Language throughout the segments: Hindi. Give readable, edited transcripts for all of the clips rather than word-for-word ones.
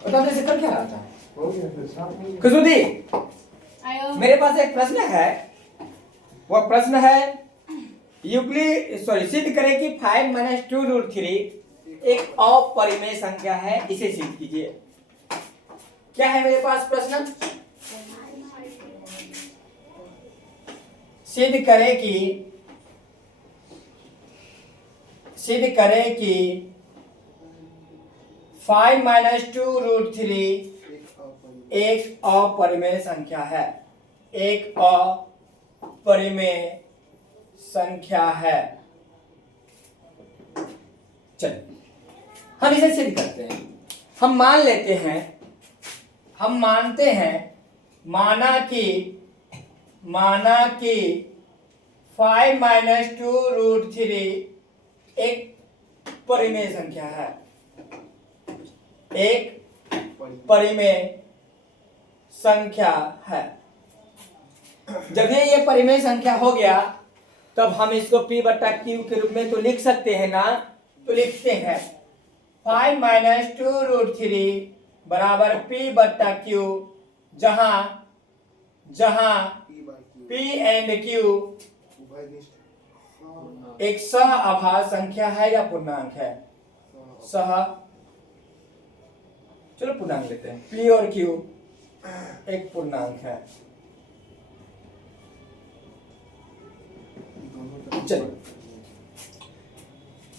बताओ जैसे कर क्या रहा था खुशबुदी। मेरे पास एक प्रश्न है, वह प्रश्न है सिद्ध करें कि 5 माइनस 2√3 एक अपरिमेय संख्या है, इसे सिद्ध कीजिए। क्या है मेरे पास प्रश्न? सिद्ध करें कि 5 माइनस 2√3 एक अपरिमेय संख्या है, एक अपरिमेय संख्या है। चलिए हम इसे सिद्ध करते हैं। हम मान लेते हैं, हम मानते हैं, माना कि 5 माइनस 2√3 एक परिमेय संख्या है, एक परिमेय संख्या है। जब ये परिमेय संख्या हो गया तब हम इसको P बटा Q के रूप में तो लिख सकते हैं ना, तो लिखते हैं 5 माइनस 2√3 बराबर P बटा Q, जहां P एंड Q एक सह आभाज्य संख्या है या पूर्णांक है? चलो पूर्णांक लेते हैं। P और Q एक पूर्णांक है। चलिए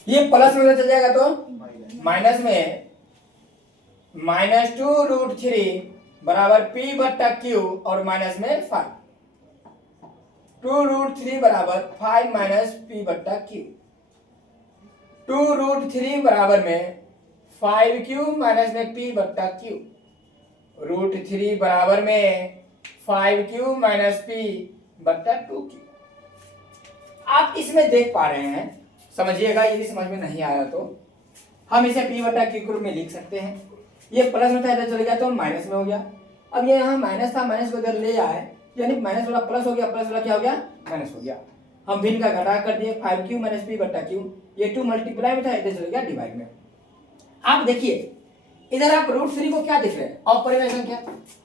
ये प्लस में चल जाएगा तो माइनस में माइनस 2√3 बराबर P बटा Q और माइनस में 5। 2√3 बराबर 5 माइनस P बटा Q। 2√3 बराबर में 5Q माइनस में P बटा Q। √3 बराबर में 5Q माइनस P बटा 2Q। आप इसमें देख पा रहे हैं, समझिएगा, यदि समझ में नहीं आया तो हम इसे P बटा Q के रूप में लिख सकते हैं। ये प्लस में था, इधर चले गया तो माइनस में हो गया। अब ये यहाँ माइनस था, माइनस को इधर ले आए, यानी माइनस वाला प्लस हो गया, प्लस वाला क्या हो गया? माइनस हो गया। हम भिन्न का घटा कर दिए, 5Q माइनस P बटा Q। ये 2 मल्टीप्लाई में था, इधर चले गया डिवाइड में। आप देखिए इधर आप √3 को क्या देख रहे हैं? अपरिमेय संख्या।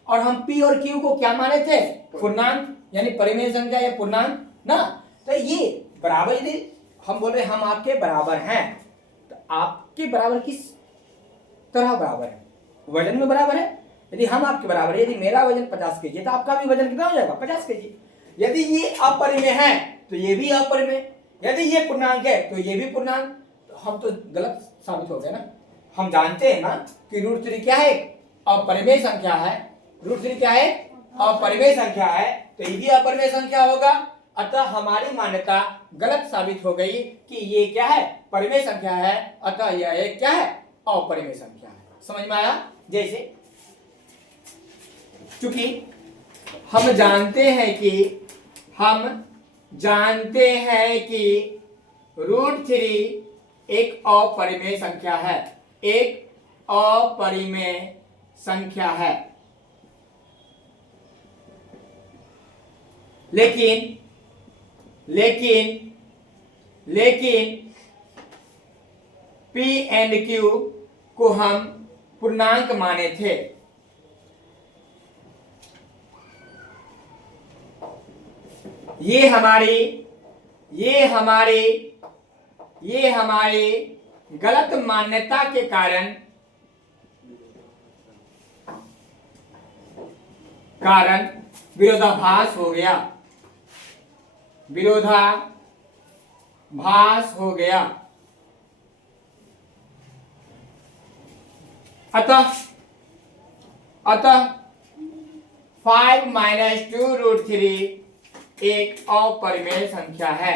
और हम P और Q को क्या माने थे? पूर्णांक, यानी परिमेय संख्या या पूर्णांक ना। तो ये बराबर, यदि हम बोल रहे हैं हम आपके बराबर हैं, तो आपके बराबर किस तरह बराबर है? वजन में बराबर है। यदि हम आपके बराबर है, यदि मेरा वजन 50 kg है तो आपका भी वजन कितना हो जाएगा? 50 kg। यदि ये अपरिमेय है तो ये भी अपरिमेय, यदि ये पूर्णांक है तो ये भी पूर्णांक। तो हम तो गलत साबित हो गए ना। हम जानते हैं ना कि √3 क्या है? अपरिमेय संख्या है। √3 क्या है? अपरिमेय संख्या है, तो ये भी अपरिमेय संख्या होगा। अतः हमारी मान्यता गलत साबित हो गई कि ये क्या है? परिमेय संख्या है, अतः यह एक क्या है? अपरिमेय संख्या है। समझ में आया? जैसे चूंकि हम जानते हैं कि √3 एक अपरिमेय संख्या है, एक अपरिमेय संख्या है। लेकिन P एंड Q को हम पूर्णांक माने थे। ये हमारी गलत मान्यता के कारण विरोधाभास हो गया। अतः 5 माइनस 2√3 एक अपरिमेय संख्या है,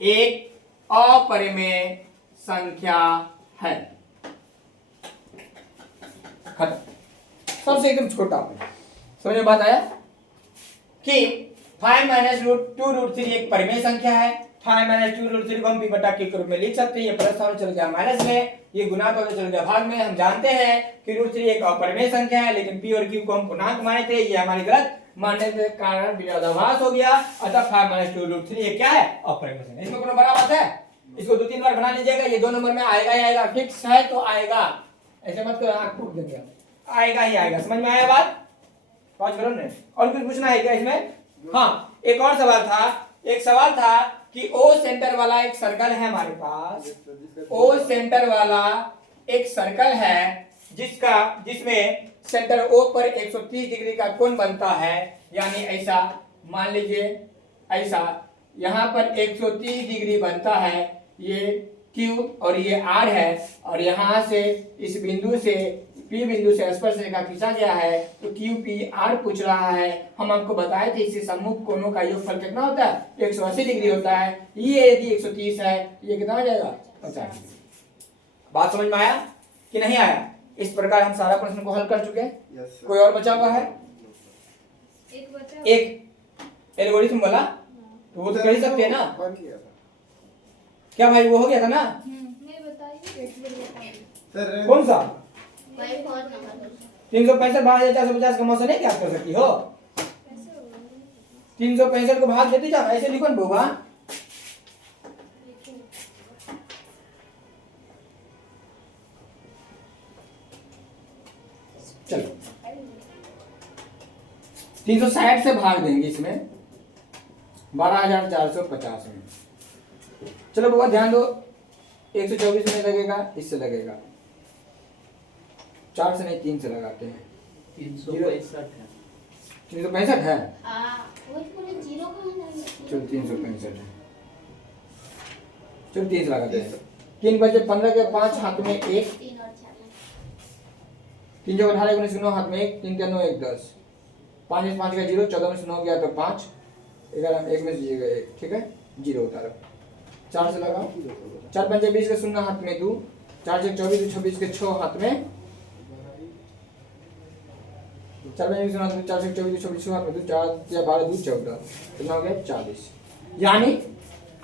एक अपरिमेय संख्या है। खत्म। सबसे एकदम छोटा समझ में बात आया कि 5 माइनस 2√3 एक परिमेय संख्या है। 5 माइनस 2√3 को हम P बटा Q के रूप में लिख सकते हैं। ये प्लस सामने चल गया माइनस में, ये गुना तो चल गया भाग में। हम जानते हैं कि √3 एक अपरिमेय संख्या है, लेकिन P और Q को हम पूर्णांक माने थे। ये हमारी गलत मानने के कारण विरोधाभास हो गया। अतः 5 माइनस 2√3 ये क्या है? अपरिमेय संख्या। इसमें कोई बड़ा बात है? इसको 2-3 बार बना लीजिएगा, ये 2 नंबर में आएगा ही आएगा, फिक्स है तो आएगा। ऐसे मत करो, आंख फूक देंगे। आएगा ही आएगा, समझ में आया बात? पॉज करो ने। और कुछ पूछना है क्या इसमें? हाँ, एक और सवाल था। एक सवाल था कि ओ सेंटर वाला एक सर्कल है हमारे पास। ओ सेंटर वाला एक सर्कल है जिसमें सेंटर ओ पर 130 डिग्री का कोण बनता है। यानी ऐसा मान लीजिए, ऐसा यहाँ पर 130 डिग्री बनता है। ये Q और ये R है, और यहाँ से इस बिंदु से P बिंदु से स्पर्श रेखा खींचा गया है। तो QPR पूछ रहा है। हम आपको बताए थे इससे सम्मुख कोणों का योगफल कितना होता है? 180 डिग्री होता है। ये यदि 130 है, ये कितना हो जाएगा? 50। बात समझ में आया कि नहीं आया? इस प्रकार हम सारा प्रश्न को हल कर चुके हैं। कोई और बचा हुआ है? एक एल्गोरिथम वाला, तो वो तो कर ही सकते हैं ना। क्या भाई, वो हो गया था ना? कौन सा? 365 भाग 450 का मौसम नहीं क्या कर सकती हो? 365 को भाग देते जाओ, ऐसे लिखो ना बुआ। चलो 360 से भाग देंगे इसमें 12,450 में। चलो बुआ ध्यान दो, 124 में लगेगा, इससे लगेगा 4 से नहीं 3 से लगाते हैं। 365 है। 365 है, चलो 365 है। चलो 3 लगाते हैं। 3 बजे 15 के 5 हाथ में 1, 3 जब 18 19 9 हाथ में 1, 3 के 9 1 10, 5 में 5 का 0, 14 में से 9 गया तो 5, 11 में 1 में से 1, ठीक है, 0 उतारो। 4 से लगाओ, 4 5 20 के 0 हाथ में 2, 4 से 24 26 के 6 हाथ में, 4 5 20 हाथ में 4 से 24 26 हाथ में 2, 4 या 12 2 14, कितना हो गया? 40। यानी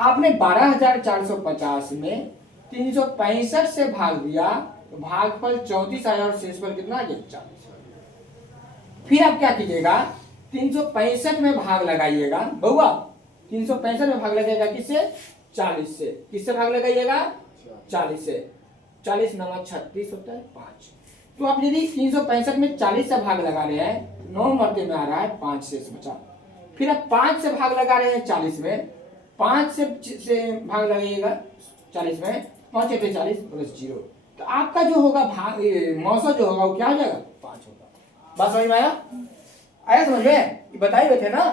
आपने 12,450 में 365 से भाग दिया तो भागफल 34 आया और शेषफल कितना आ गया? 40। फिर आप क्या कीजिएगा? 365 में भाग लगाइएगा बउआ। 365 में भाग लगेगा किससे? 40 से। किससे भाग लगाइएगा? 40 से। 40 9 36 होता है 5। तो आप यदि 365 में 40 से भाग लगा रहे हैं, 9 मरते में आ रहा है 5 शेष बचा। फिर आप 5 से भाग लगा रहे हैं 40 में, 5 से भाग लगाइएगा 40 में, 5 × 40 प्लस 0। तो आपका जो होगा भाग मौसम जो होगा वो क्या हो जाएगा? 5 होगा। बात समझ में आया? आया समझ में? ये बताए हुए थे ना?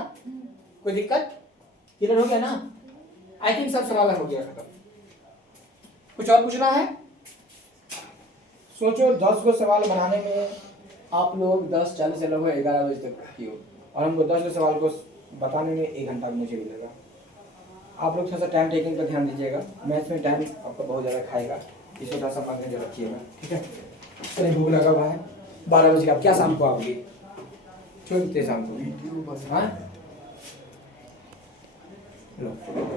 कोई दिक्कत? क्लियर हो गया ना? आई थिंक सब सवाल हो गया खत्म। कुछ और पूछना है? सोचो 10 को सवाल बनाने में आप लोग 10:40 से लगभग 11 बजे तक की हो, और हमको 10 को सवाल को बताने में 1 घंटा मुझे भी लगा। आप लोग थोड़ा सा टाइम टेकिंग पर ध्यान दीजिएगा। मैथ्स में टाइम आपको बहुत ज़्यादा खाएगा, इसको थोड़ा सा पानी रखिएगा, ठीक है? चलिए भूख लगा हुआ है, 12 बजे आप क्या शाम को आओगे? छोड़ देते शाम को। हाँ लो।